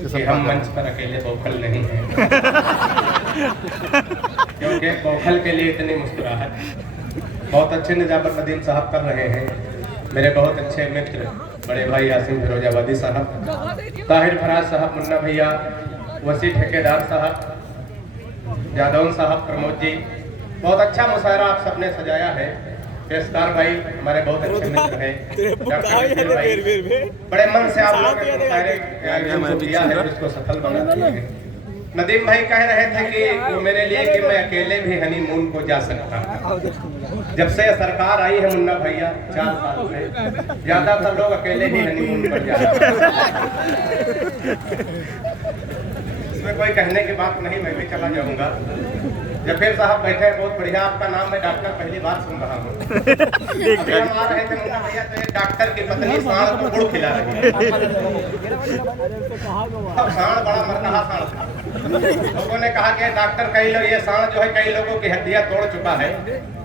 कि हम मंच पर अकेले बौखल नहीं हैं क्योंकि बौखल के लिए इतनी मुस्कुराहट बहुत अच्छे निजामुद्दीन नदीम साहब कर रहे हैं। मेरे बहुत अच्छे मित्र बड़े भाई यासीन फिरोजाबादी साहब, ताहिर फराज साहब, मुन्ना भैया, वसी ठेकेदार साहब, यादव साहब, प्रमोद जी, बहुत अच्छा मुशायरा आप सबने सजाया है। पेशकार भाई हमारे बहुत अच्छे मित्र हैं, बड़े मन से आप लोगों ने मुशायरे किया है, इसको सफल बना दिया है। नदीम भाई कह रहे थे कि वो मेरे लिए कि मैं अकेले भी हनीमून को जा सकता हूँ। जब से सरकार आई है मुन्ना भैया 4 साल से ज्यादातर लोग अकेले ही हनीमून पर जा रहे हैं। इसमें कोई कहने की बात नहीं, मैं भी चला जाऊंगा। जफीर साहब बैठे हैं, बहुत बढ़िया, आपका नाम मैं डॉक्टर पहली बार सुन रहा हूँ। हम आ रहे थे मुन्ना भैया तो एक डॉक्टर की पत्नी सांड को गुड़ खिला रही है। सांड बड़ा मरकहा सांड था। लोगों ने कहा कि डॉक्टर कई लोग ये सांड जो है कई लोगों की हड्डियां तोड़ चुका है,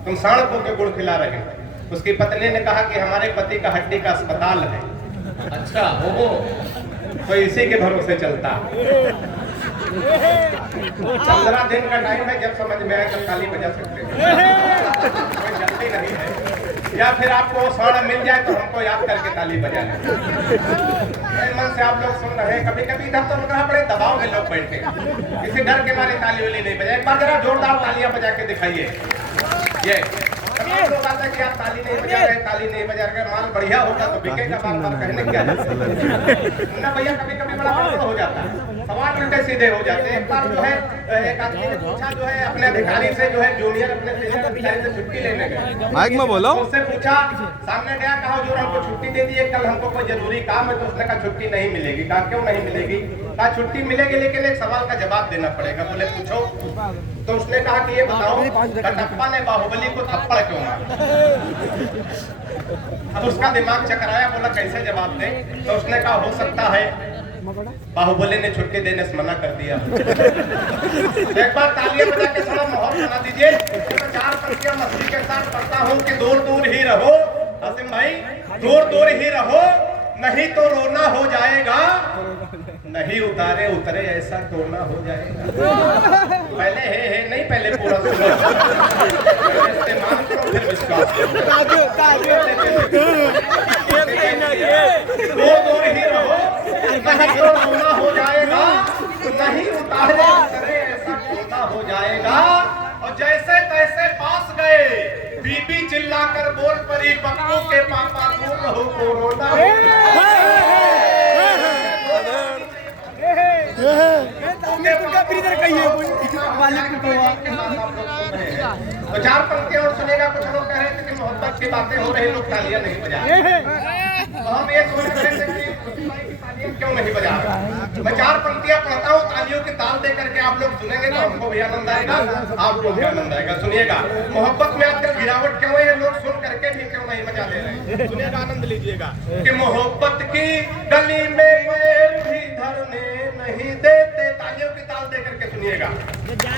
तुम सांड को के गुड़ खिला रहे हो। उसकी पत्नी ने कहा कि हमारे पति का हड्डी का अस्पताल है। अच्छा हो तो इसी के भरोसे चलता। 15 दिन का टाइम है, जब समझ में आए तब ताली बजा सकते हैं, कोई जल्दी नहीं है। या फिर आपको साड़ा मिल जाए तो हमको याद करके ताली बजा लें। मन से आप लोग सुन रहे हैं, कभी कभी इधर तो उनका बड़े दबाव में लोग बैठे हैं, किसी डर के मारे ताली वाली नहीं बजाए। एक बार जरा जोरदार तालियां बजा के दिखाइए। ये लोग आते कि आप ताली नहीं बजा रहे, ताली नहीं बजा रहे, माल बढ़िया होगा तो बिकेगा, बार-बार कहने क्या है ना भैया। कभी कभी बड़ा प्रश्न हो जाता है, सवाल उल्टे सीधे हो जाते हैं। एक बार जो है एक आदमी ने पूछा जो है अपने अधिकारी से, जो है जूनियर अपने सीनियर अधिकारी से छुट्टी लेने गए। माइक में बोलो। उससे पूछा, सामने गया, कहा जो हमको छुट्टी दे दी है, कल हमको कोई जरूरी काम है। तो उसने कहा छुट्टी नहीं मिलेगी। कहा क्यों नहीं मिलेगी? कहा छुट्टी मिलेगी लेकिन एक सवाल का जवाब देना पड़ेगा। बोले पूछो। तो उसने कहा कि ये बताओ कटप्पा ने बाहुबली को थप्पड़ क्यों मारा? अब उसका दिमाग चकराया, बोला कैसे जवाब दे? तो उसने कहा हो सकता है बाहुबली ने छुट्टी देने से मना कर दिया। एक बार तालियां बजा के थोड़ा माहौल बना दीजिए। तो 4 पंक्तियां मस्ती के साथ पढ़ता हूँ कि दूर दूर ही रहो, आसिम भाई, दूर दूर ही रहो, नहीं तो रोना हो जाएगा, नहीं उतारे उतरे ऐसा टोना हो जाएगा। पहले है नहीं, पहले पूरा सुनो, इस्तेमाल करो फिर विश्वास करो। दूर दूर ही रहो, नहीं तो रोना हो जाएगा, नहीं उतारे उतरे ऐसा टोना हो जाएगा। और जैसे तैसे पास गए, बीबी चिल्लाकर बोल पड़ी पप्पू के पापा दूर रहो कोरोना। तो 4 पंक्तियां और सुनेगा। कुछ लोग कह रहे थे कि मोहब्बत की बातें हो रही, लोग तालियां नहीं बजा रहे। तो हम ये सोच रहे थे कि तालियां क्यों नहीं बजा रहे। मैं 4 पंक्तियां पढ़ता हूँ, तालियों की ताल दे करके आप लोग सुनेंगे तो हमको भी आनंद आएगा, आपको भी आनंद आएगा। सुनिएगा, मोहब्बत में आजकल गिरावट क्यों है, लोग सुन करके भी क्यों नहीं मजा ले रहे। सुनिएगा, आनंद लीजिएगा कि मोहब्बत की गली में पैर भी धरने नहीं देते। तालियों की ताल दे करके सुनिएगा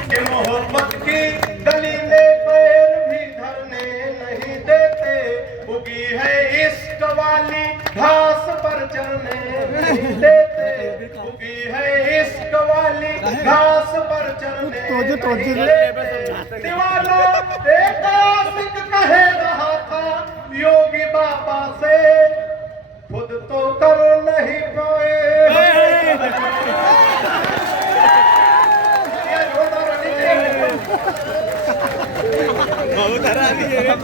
कि मोहब्बत की गली में पैर भी धरने नहीं देते। उगी है इश्क वाली घास पर चलने नहीं देते। उगी है इश्क वाली घास पर चलने नहीं देते। दीवाना एक आशिक कह रहा था योगी बाबा से, खुद तो कर नहीं पाए।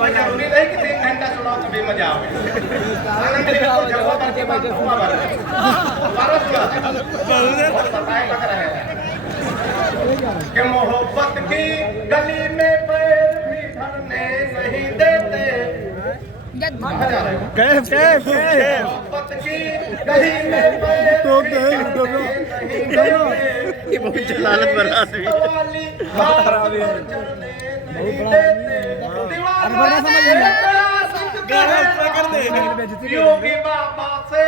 जरूरी नहीं कि 3 घंटा सुनाओ तभी मजा आवे। आनंद लेकर कि मोहब्बत की गली में पैर भी धरने नहीं देते। मोहब्बत की गली में पैर भी धरने नहीं देते। ये बहुत जलालत बना दी। योगी बाबा से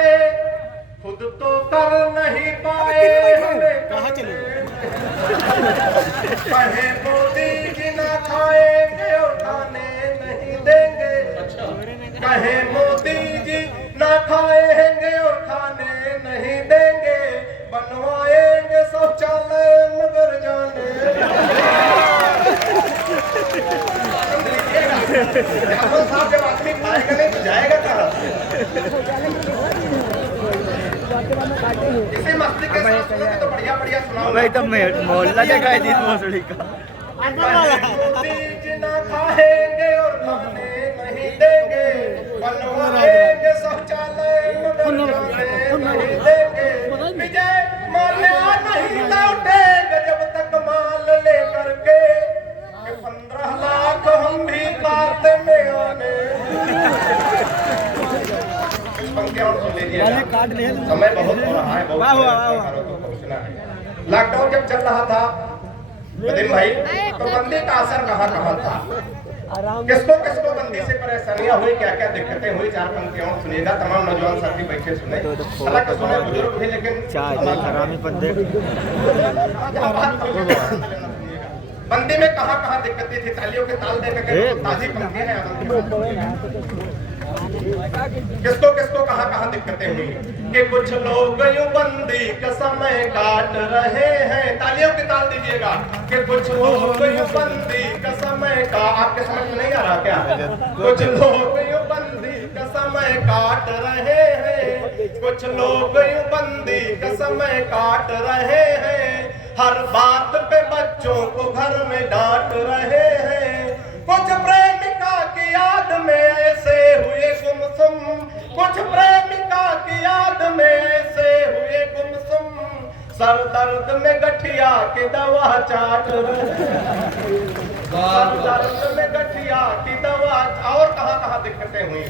खुद तो कर नहीं पाए, हमें कहाँ चले कहे मोदी जी ना खाएंगे और खाने नहीं देंगे। कहे मोदी जी ना खाएंगे और खाने नहीं देंगे। बनवा इसी मस्ती के साथ सुनोगे तो बढ़िया बढ़िया सुनाऊंगा। भाई तो मोहल्ला जगह है जिस मौसड़ी का। बीज न खाएंगे और खाने नहीं देंगे, बनवाएंगे शौचालय नहीं देंगे, विजय माल्या नहीं लौटेंगे जब तक माल लेकर के 15 लाख हम भी खाते में आने। समय बहुत हो रहा है, लॉकडाउन जब चल रहा था नदीम भाई तो बंदी का असर कहाँ कहाँ था, किसको किसको बंदी से परेशानियां हुई, क्या क्या दिक्कतें हुई, 4 पंक्तियों सुनिएगा। तमाम नौजवान साथी बैठे सुने, हालांकि सुने बुजुर्ग भी, लेकिन बंदी में कहाँ कहाँ दिक्कतें थी, तालियों के ताल देकर के ताजी पंक्तियां हैं। किसको किसको कहाँ कहाँ दिक्कतें हुई कि कुछ लोग यूं बंदी का समय काट रहे हैं, तालियों के ताल दीजिएगा कि कुछ लोग यूं बंदी का समय का, आपके समझ में नहीं आ रहा क्या? कुछ लोग यूं बंदी का समय काट रहे हैं, कुछ लोग यूं बंदी का समय काट रहे हैं, हर बात पे बच्चों को घर में डांट रहे हैं, कुछ प्रेमिका की याद में ऐसे हुए गुमसुम, कुछ प्रेमिका की याद में ऐसे हुए गुमसुम, सर दर्द में गठिया की दवा चाट रहे, सर दर्द में गठिया की दवा। और कहाँ कहाँ दिक्कतें हुई?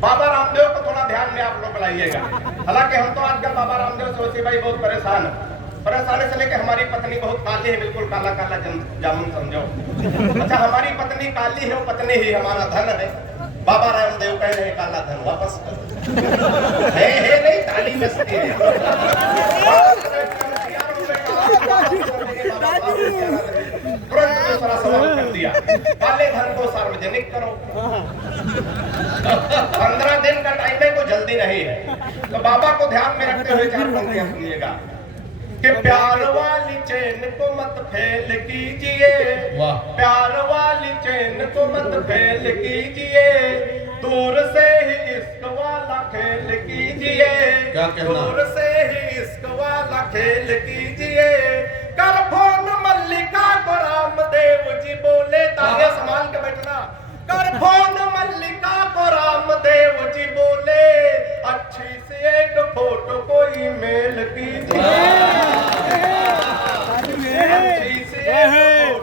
बाबा रामदेव को थोड़ा ध्यान में आप लोग लाइएगा। हालांकि हम तो आजकल बाबा रामदेव से वैसे भाई बहुत परेशान है, परेशानी से लेके हमारी पत्नी बहुत काली है, बिल्कुल काला काला जामुन समझो। अच्छा हमारी पत्नी काली है, वो पत्नी ही हमारा धन है। बाबा रामदेव कह रहे काला धन वापस है नहीं, ताली मस्ती है। तुरंत दूसरा सवाल कर दिया, काले धन को सार्वजनिक करो। 15 दिन का टाइम है, कोई जल्दी नहीं है। तो बाबा को ध्यान में रखते हुए 4 पंक्तियां सुनिएगा कि प्यार वाली चैन को मत फेल कीजिए, प्यार वाली चैन को मत फेल कीजिए, दूर से ही इश्क वाला खेल कीजिए, दूर से ही इश्क वाला खेल कीजिए, कर फोन मल्लिका को रामदेव जी बोले, तालियां संभाल के बैठना, कर फोन मल्लिका को रामदेव जी बोले, अच्छी सी एक फोटो कोई मेल कीजिए।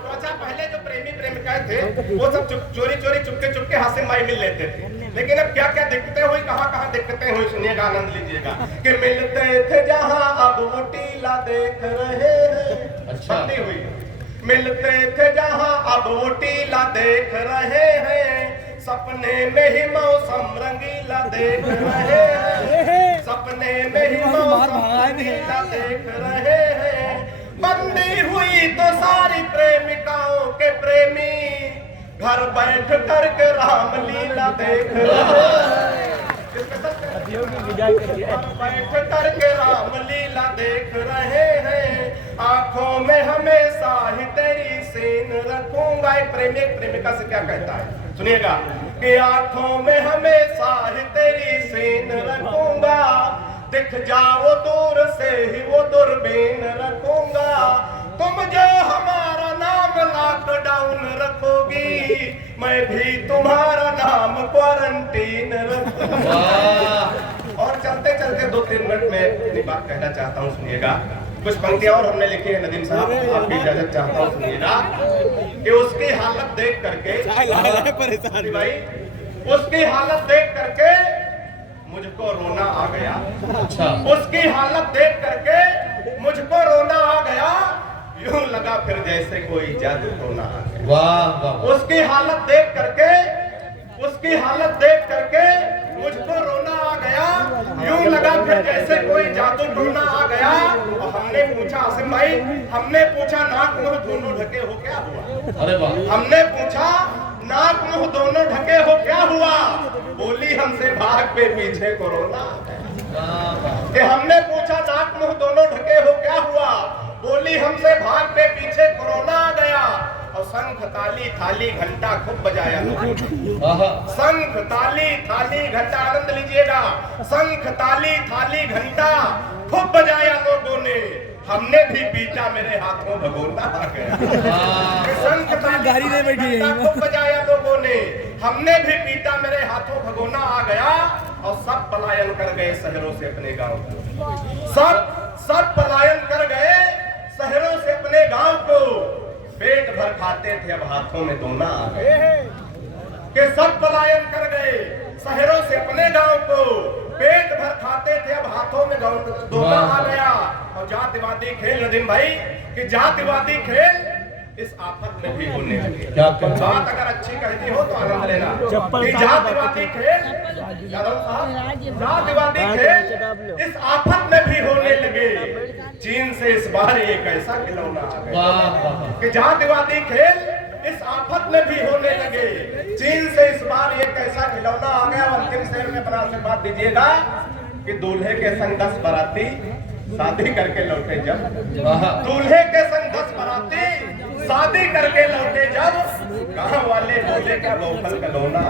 अच्छा पहले जो प्रेमी प्रेमिकाएं थे वो सब चोरी चोरी चुपके चुपके हाथ से माई मिल लेते थे, लेकिन अब क्या क्या दिक्कतें हुई, कहाँ कहाँ दिक्कतें हुई, सुनिएगा, आनंद लीजिएगा कि मिलते थे जहाँ अब वो टीला देख रहे हैं। अच्छा हुई, मिलते थे जहाँ अब वो टीला देख रहे हैं, सपने में ही मौसम रंगीला देख रहे हैं, सपने में ही मौसम रंगीला देख रहे हैं, बंदी हुई तो सारी प्रेमिकाओं के प्रेमी घर बैठ करके रामलीला देख रहे हैं, बैठ करके रामलीला देख रहे हैं, आंखों में हमेशा ही तेरी सीन रखूंगा। एक प्रेमी एक प्रेमिका से क्या कहता है सुनिएगा कि आंखों में हमेशा ही तेरी सीन रखूंगा, दिख जाओ दूर से ही वो दूरबीन रखूंगा, तुम जो हमारा नाम लॉकडाउन रखोगी, मैं भी तुम्हारा नाम क्वारंटीन रखूंगा। और चलते चलते 2-3 मिनट में अपनी बात कहना चाहता हूँ, सुनिएगा। कुछ पंक्तियां और हमने लिखी है नदीम साहब, आपकी इजाजत चाहता हूँ, सुनिएगा कि उसकी हालत देख करके भाई, उसकी हालत देख करके मुझको रोना आ गया। अच्छा, उसकी हालत देख करके मुझको रोना आ गया, यूं लगा फिर जैसे कोई जादू टोना आ गया। वाह वाह। उसकी हालत देख करके, उसकी हालत देख करके मुझको रोना आ गया, यूं लगा फिर जैसे कोई जादू टोना आ गया। और हमने पूछा आसिम भाई, हमने पूछा नाक मुंह दोनों ढके हो क्या हुआ? अरे वाह। हमने पूछा नाक मुंह दोनों ढके हो क्या हुआ? बोली हमसे भाग पे पीछे कोरोना। कि हमने पूछा नाक मुंह दोनों ढके हो क्या हुआ? बोली हमसे भाग पे पीछे कोरोना आ गया। और शंख ताली थाली घंटा खूब बजाया, शंख ताली थाली घंटा, आनंद लीजिएगा, शंख ताली थाली घंटा खूब बजाया लोगों ने, हमने भी पीटा, मेरे हाथों भगोना आ गया। शंख ताली घंटा खूब बजाया लोगों ने, हमने भी पीटा, मेरे हाथों भगोना आ गया। और सब पलायन कर गए शहरों से अपने गांव को, सब पलायन कर गए शहरों से अपने गांव को। पेट भर खाते थे अब हाथों में दोना आ गए, कि सब पलायन कर गए शहरों से अपने गांव को। पेट भर खाते थे अब हाथों में दोना आ गया। और जातिवादी खेल नदीम भाई, कि जातिवादी खेल इस आफत में भी होने लगे। बात अगर अच्छी कहती हो तो आनंद लेना। कि जातिवादी खेल, यादव साहब, जातिवादी खेल इस आफत में भी होने लगे। चीन से इस बार एक ऐसा खिलौना आ गया कि जातिवादी खेल इस आफत में भी होने लगे। चीन से इस बार एक ऐसा खिलौना आ गया। और अंतिम शेर में बना से बात दीजिएगा कि दूल्हे के संग 10 बाराती शादी करके लौटे जब, दूल्हे के संग 10 बाराती शादी करके लौटे जब, गांव वाले बोले का लोकल खिलौना।